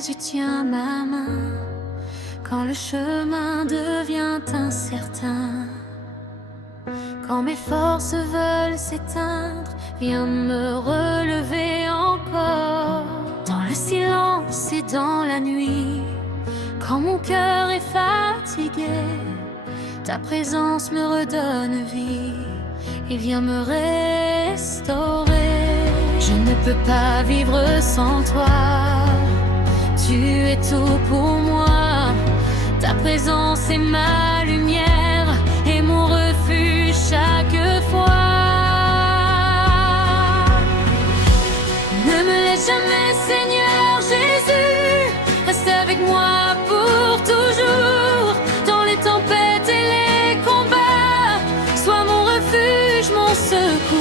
Jésus tient ma main quand le chemin devient incertain. Quand mes forces veulent s'éteindre, viens me relever encore. Dans le silence et dans la nuit, quand mon cœur est fatigué, ta présence me redonne vie et vient me restaurer. Je ne peux pas vivre sans toi, tu es tout pour moi. Ta présence est ma lumière et mon refuge chaque fois. Ne me laisse jamais, Seigneur Jésus, reste avec moi pour toujours. Dans les tempêtes et les combats, sois mon refuge, mon secours.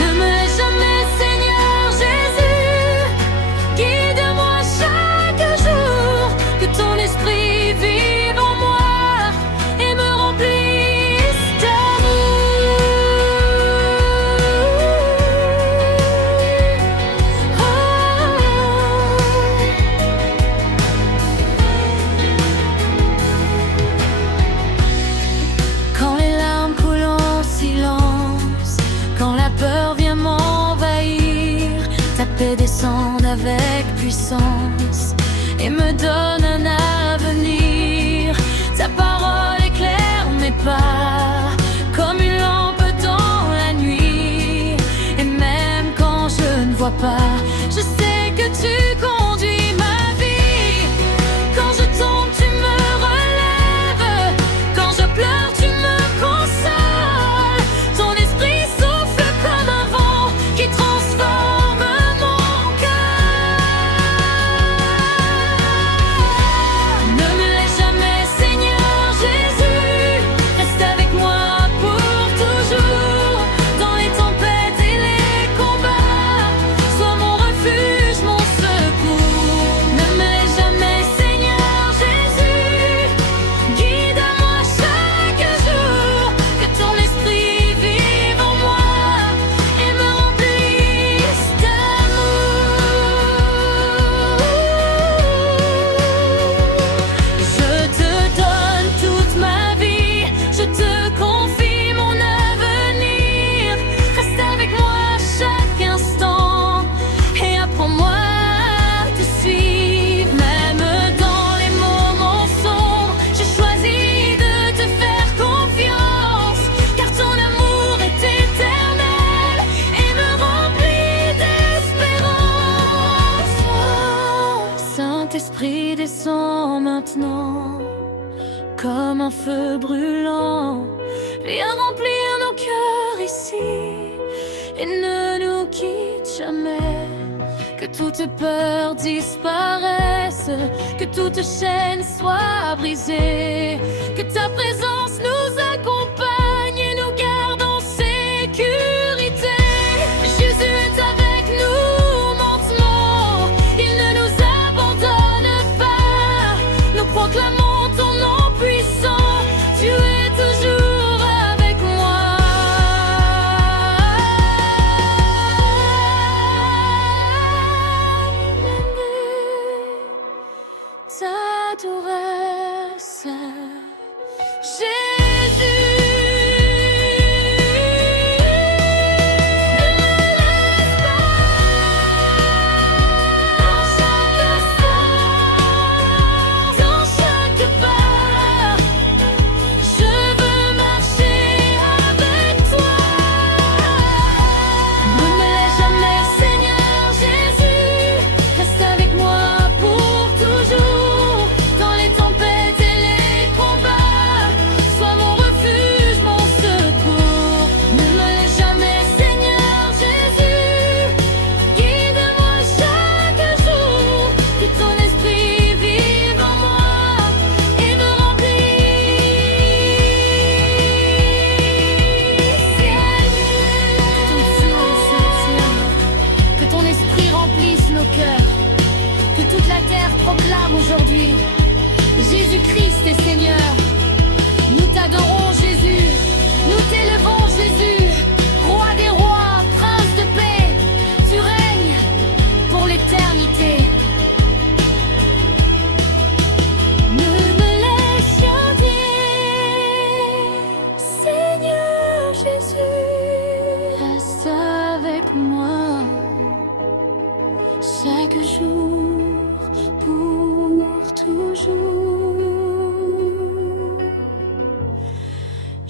Ne me laisse jamais, Seigneur Jésus, guide-moi chaque jour. Que ton esprit vive en moi et me remplisse d'amour. Quand les larmes coulent en silence, quand la peur vient m'envahir, ta paix descend avec puissance et me donne un avenir. Ta parole éclaire mes pas comme une lampe dans la nuit. Et même quand je ne vois pas, je sais que tu conduis ma vie. Quand je tombe, tu me relèves. Quand je pleure, tu me consoles. Ton esprit souffle comme un vent qui transforme mon cœur. Ne me laisse jamais, Seigneur Jésus, reste avec moi pour toujours. Dans les tempêtes et les combats, sois mon refuge, mon secours. Ne me laisse jamais, Seigneur Jésus, guide-moi chaque jour. Que ton esprit vive en moi et me remplisse d'amour. Je te donne toute ma vie, je te confie mon avenir. Reste avec moi chaque instant et apprends-moi à te suivre. Même dans les moments sombres, j'ai choisi de te faire confiance, car ton amour est éternel et me remplit d'espérance. Oh, Saint-Esprit, descends maintenant comme un feu brûlant. Viens remplir nos cœurs ici et ne nous quitte jamais. Que toute peur disparaisse, que toute chaîne soit brisée. Que ta présence nous accompagne et nous garde en sécurité. Jésus est avec nous maintenant, il ne nous abandonne pas. Nous proclamons ton nom puissant, tu es toujours avec moi. T'adorer, Jésus-Christ est Seigneur. Nous t'adorons Jésus, nous t'élevons Jésus, Roi des rois, Prince de paix, tu règnes pour l'éternité.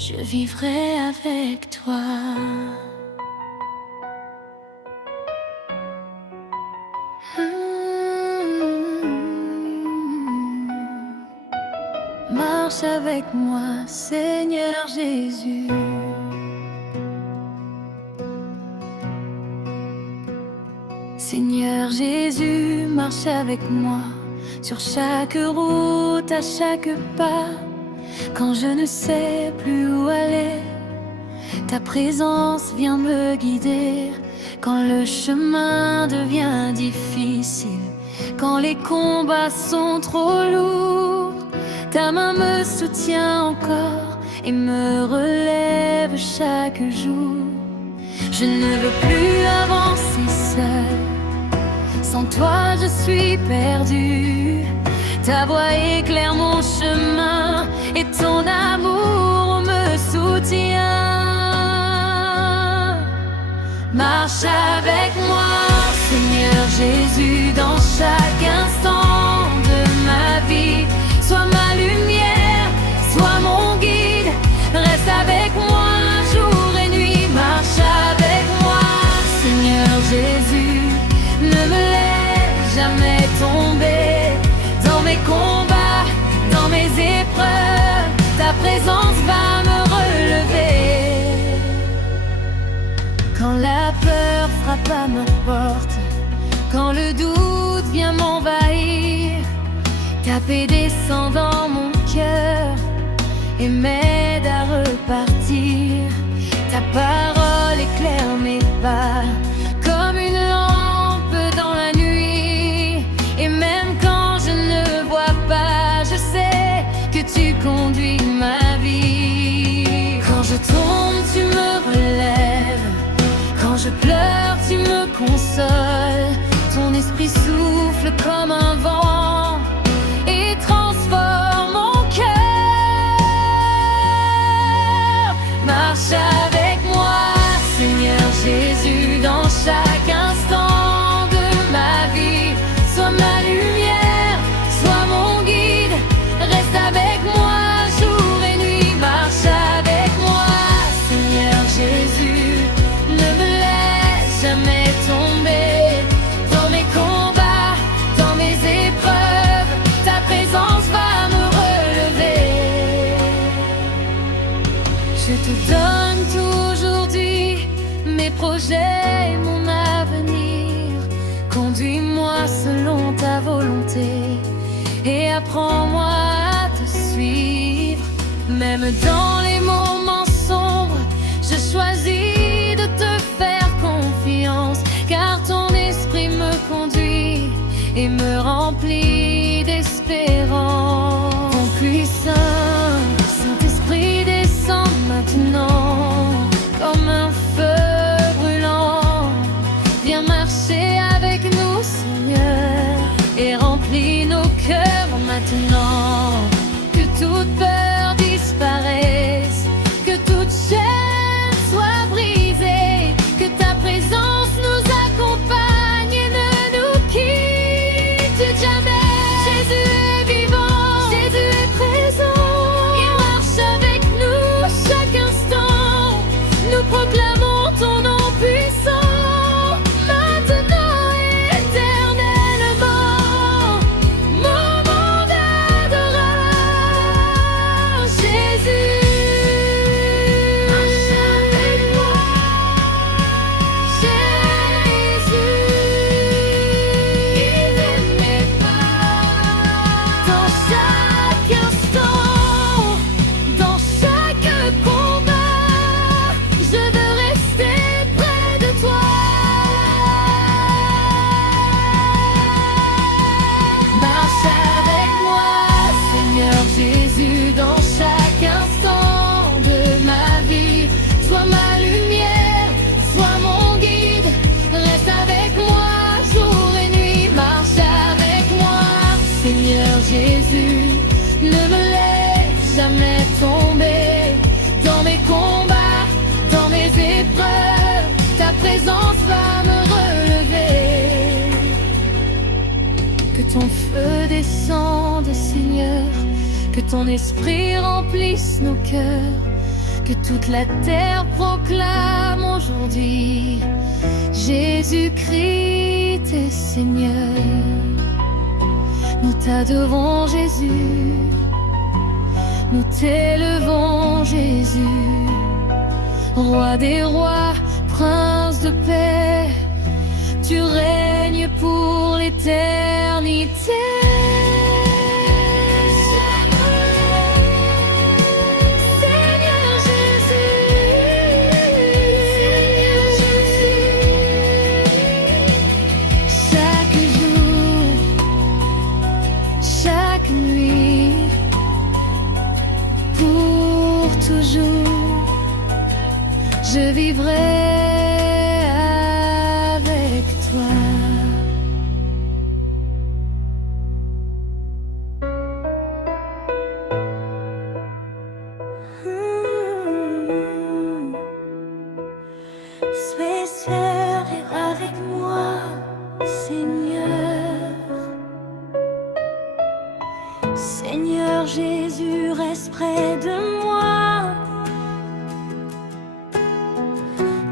je vivrai avec toi. Marche avec moi, Seigneur Jésus. Seigneur Jésus, marche avec moi sur chaque route, à chaque pas. Quand je ne sais plus où aller, ta présence vient me guider. Quand le chemin devient difficile, quand les combats sont trop lourds, ta main me soutient encore et me relève chaque jour. Je ne veux plus avancer seul, sans toi je suis perdu. Ta voix éclaire mon chemin et ton amour me soutient. Marche avec moi, Seigneur Jésus, dans chaque instant de ma vie. Sois ma lumière, sois mon guide. Reste avec moi jour et nuit. Marche avec moi, Seigneur Jésus. Ne me laisse jamais tomber. Dans mes combats, dans mes épreuves, ta présence va me relever. Quand la peur frappe à ma porte, quand le doute vient m'envahir, ta paix descend dans mon cœur et m'aide à repartir. Ta parole éclaire mes pas comme une lampe dans la nuit. Et même quand je ne vois pas, je sais que tu conduis ma vie. Quand je tombe, tu me relèves. Quand je pleure, tu me consoles. Ton esprit souffle comme un vent et transforme mon cœur. Marche avec moi, Seigneur Jésus, dans chaque instant de ma vie. Sois ma lumière, sois mon guide. Reste avec moi jour et nuit. Marche avec moi, Seigneur Jésus. Ne me laisse jamais tomber. Dans mes combats, dans mes épreuves, ta présence va me relever. Je te donne tout aujourd'hui, mes projets, mon avenir. Conduis-moi selon ta volonté et apprends-moi à te suivre. Même dans les moments sombres, je choisis de te faire confiance, car ton esprit me conduit et me remplit d'espérance. Mon puissant Saint-Esprit descend maintenant comme un feu brûlant. Viens marcher avec nous, Seigneur, et remplis nos cœurs maintenant. Que toute peur disparaisse, que toute chaîne soit brisée, que ta présence nous accompagne et ne nous quitte jamais. Jésus est vivant, Jésus est présent. Il marche avec nous chaque instant. Nous proclamons ton nom puissant, maintenant et éternellement. Moment d'adoration, Jésus. Marche avec moi, Jésus. Guide mes pas dans chaque instant, dans chaque combat. Je veux rester près de toi. Marche avec moi, Seigneur Jésus, dans chaque instant de ma vie. Sois ma lumière, sois mon guide. Reste avec moi jour et nuit. Marche avec moi, Seigneur Jésus. Ne me laisse jamais tomber. Dans mes combats, dans mes épreuves, ta présence va me relever. Que ton feu descende, Seigneur, que ton esprit remplisse nos cœurs, que toute la terre proclame aujourd'hui: Jésus-Christ est Seigneur. Nous t'adorons Jésus, nous t'élevons Jésus, Roi des rois, Prince de paix, tu règnes pour l'éternité. Je vivrai avec toi. Sois avec moi, Seigneur. Seigneur Jésus, reste près de moi.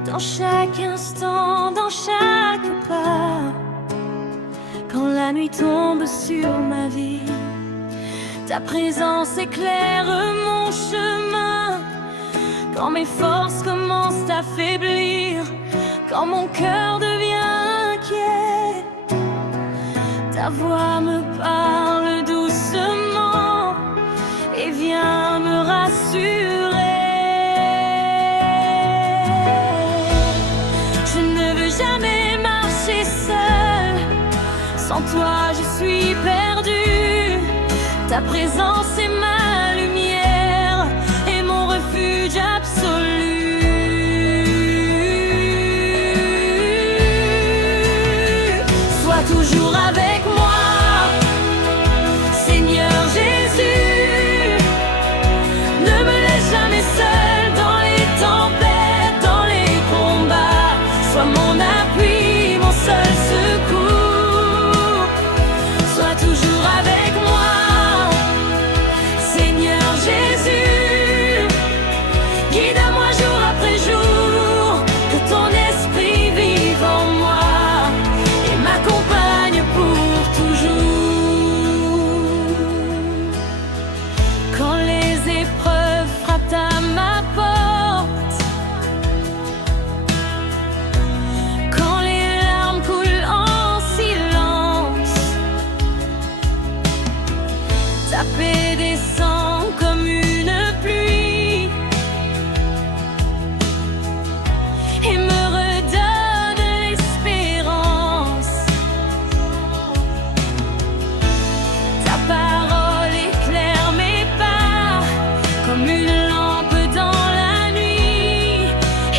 Dans chaque instant, dans chaque pas, quand la nuit tombe sur ma vie, ta présence éclaire mon chemin. Quand mes forces commencent à faiblir, quand mon cœur devient inquiet, ta voix me parle doucement et vient me rassurer. Jamais marcher seul, sans toi je suis perdu. Ta présence est ma lumière et mon refuge absolu. Sois toujours avec moi, Seigneur Jésus. Ne me laisse jamais seul dans les tempêtes, dans les combats. Sois mon appui, mon seul secours. Sois toujours avec moi, Seigneur Jésus. Guide-moi jour après jour, que ton esprit vive en moi et m'accompagne pour toujours. Quand les épreuves frappent à ma porte, ta paix descend comme une pluie et me redonne l'espérance. Ta parole éclaire mes pas comme une lampe dans la nuit.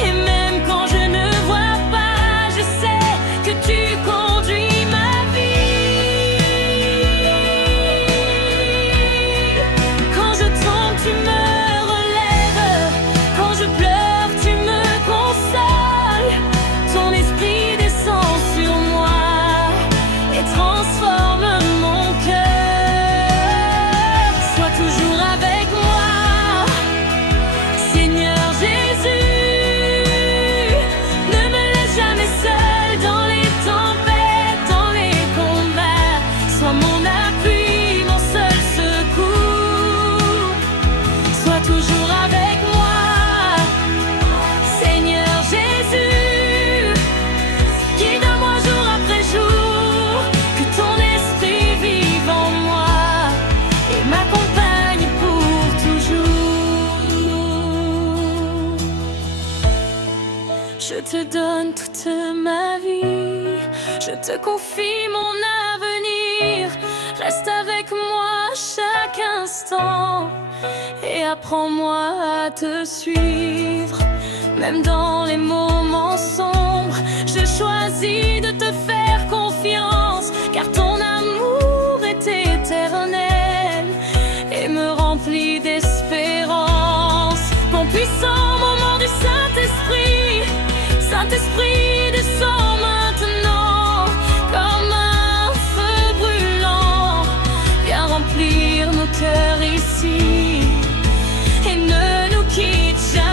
Et même quand je ne vois pas, je sais que tu conduis ma vie. Quand je tombe, tu me relèves. Quand je pleure, tu me consoles. Ton esprit descend sur moi et transforme mon cœur. Sois toujours avec moi, Seigneur Jésus. Ne me laisse jamais seul dans les tempêtes, dans les combats. Sois mon appui, mon seul secours. Sois toujours avec moi, Seigneur Jésus. Guide-moi jour après jour, que ton esprit vive en moi et m'accompagne pour toujours. Je te donne toute ma vie, je te confie mon avenir. Reste avec moi chaque instant et apprends-moi à te suivre. Même dans les moments sombres, je choisis de te faire confiance, car ton amour est éternel et me remplit d'espérance. Mon puissant moment du Saint-Esprit, Saint-Esprit descend maintenant comme un feu brûlant. Viens remplir nos cœurs ici et ne nous quitte jamais.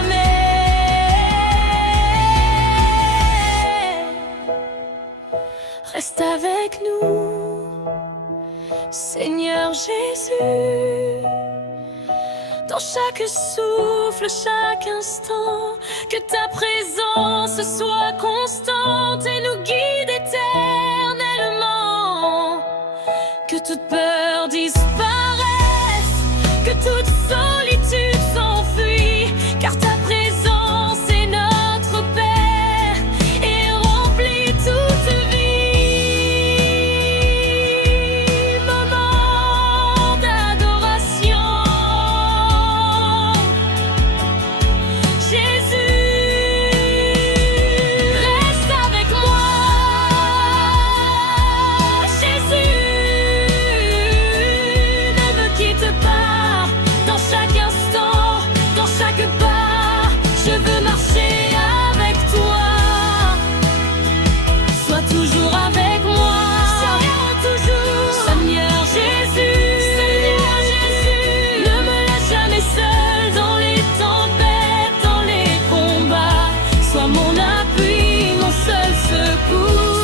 Seigneur Jésus, dans chaque souffle, chaque instant, que ta présence soit constante et nous guide éternellement. Que toute peur disparaisse, que toute solitude s'enfuit, car ta présence est notre paix et remplit toute vie. Moment d'adoration, Jésus, reste avec moi. Jésus, ne me quitte pas. Dans chaque instant, dans chaque pas, je veux marcher avec toi. Sois toujours avec moi. Seigneur, toujours. Seigneur Jésus, ne me laisse jamais seul dans les tempêtes, dans les combats. Sois mon appui, mon seul secours.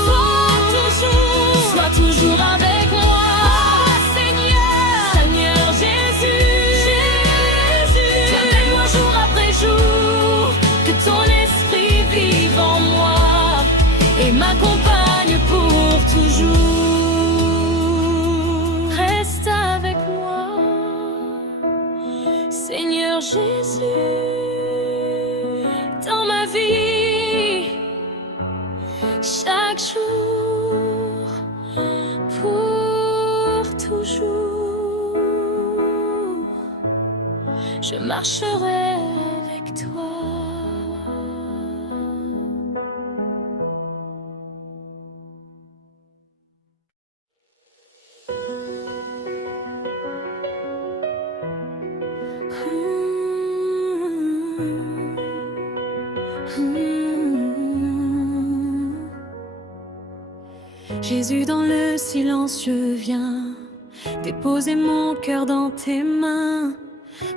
Sois toujours avec moi. Seigneur Jésus, tu avec moi jour après jour. Que ton esprit vive en moi et m'accompagne pour toujours. Reste avec moi, Seigneur Jésus, dans ma vie, chaque jour, pour toujours. Je marcherai avec toi. Jésus, dans le silence, je viens déposer mon cœur dans tes mains.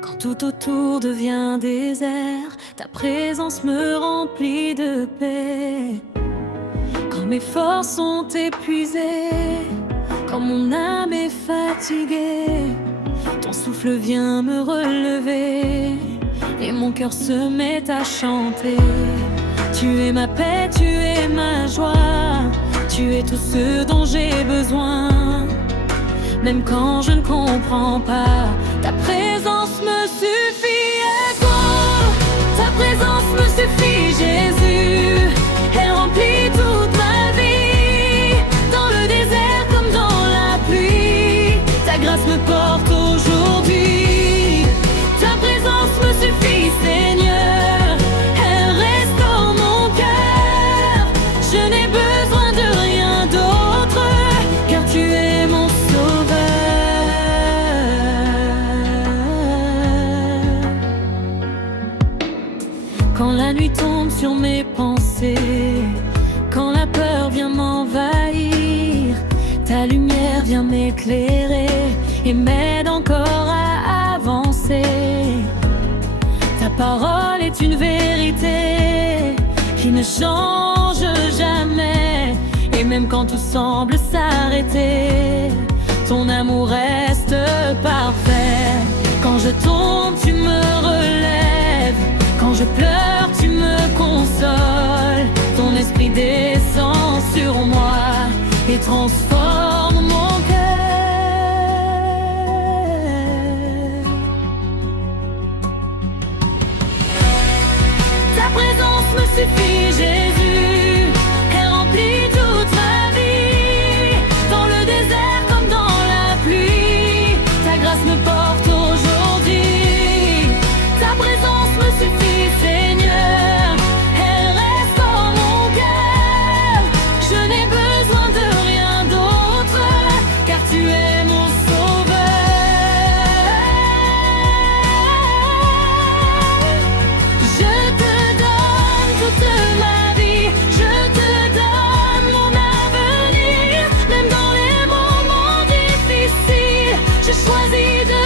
Quand tout autour devient désert, ta présence me remplit de paix. Quand mes forces sont épuisées, quand mon âme est fatiguée, ton souffle vient me relever et mon cœur se met à chanter. Tu es ma paix, tu es ma joie, tu es tout ce dont j'ai besoin. Même quand je ne comprends pas, ta présence me suffit. Echo, ta présence me suffit, Jésus. Elle remplit toute ma vie, dans le désert comme dans la pluie. Ta grâce me porte aujourd'hui. Ta présence me suffit, Seigneur. Elle restaure mon cœur. Je n'ai besoin de rien d'autre, car tu es mon sauveur. Quand la nuit tombe sur mes pensées, quand la peur vient m'envahir, ta lumière vient m'éclairer et m'aide encore à avancer. Ta parole est une vérité qui ne change jamais. Et même quand tout semble s'arrêter, ton amour reste parfait. Quand je tombe, tu me relèves. Quand je pleure, tu me consoles. Ton esprit descend sur moi et transforme mon cœur. Ta présence me suffit, Jésus. Elle remplit toute ma vie, dans le désert comme dans la pluie. Ta grâce me porte aujourd'hui. Ta présence me suffit, Seigneur. Elle restaure mon cœur. Je n'ai besoin de rien d'autre, car tu es mon sauveur. Je te donne toute ma vie, je te donne mon avenir. Même dans les moments difficiles, je choisis de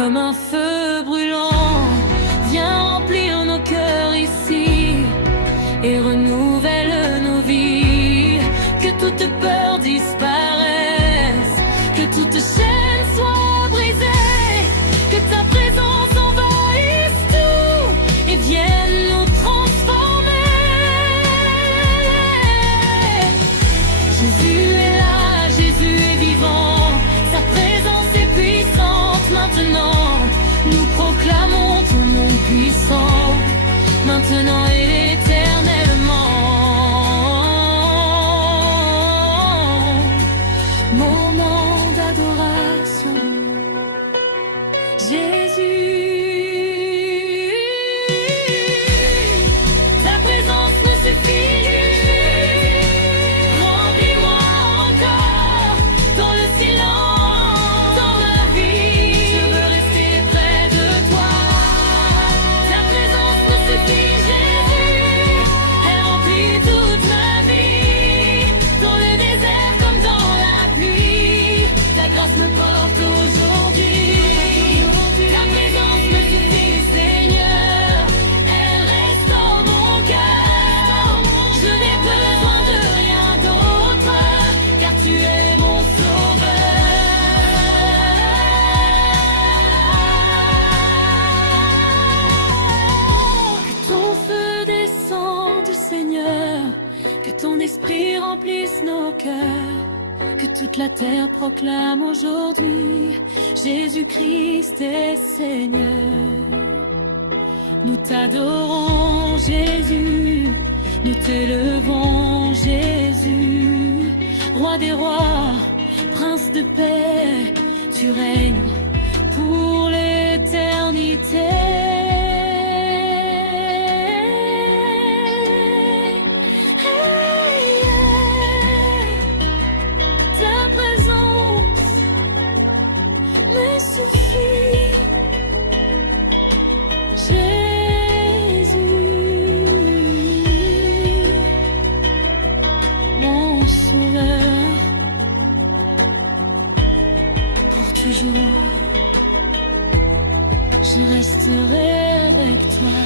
comme un feu brûlant. Viens remplir nos cœurs ici et renouvelle nos vies. Que toute peur disparaisse, que toute chaîne soit brisée, que ta présence envahisse tout et vienne nous transformer. Jésus est là, Jésus est vivant, sa présence est puissante maintenant. Nous proclamons ton nom puissant, maintenant et éternellement. Moment d'adoration, Jésus. Ta présence me suffit. Remplis-moi encore dans le silence, dans ma vie. Je veux rester près de toi. Ta présence me suffit, Jésus. Elle remplit toute ma vie. Dans le désert comme dans la pluie, ta grâce me porte aujourd'hui. Ta présence me suffit, Seigneur. Elle restaure mon cœur. Je n'ai besoin de rien d'autre, car tu es mon sauveur. Que ton feu descende, Seigneur, que ton esprit remplisse nos cœurs, que toute la terre proclame aujourd'hui Jésus-Christ est Seigneur. Nous t'adorons, Jésus, nous t'élevons, Jésus. Roi des rois, prince de paix, tu règnes pour l'éternité. Ta présence me suffit, Jésus, mon sauveur, pour toujours, je resterai avec toi.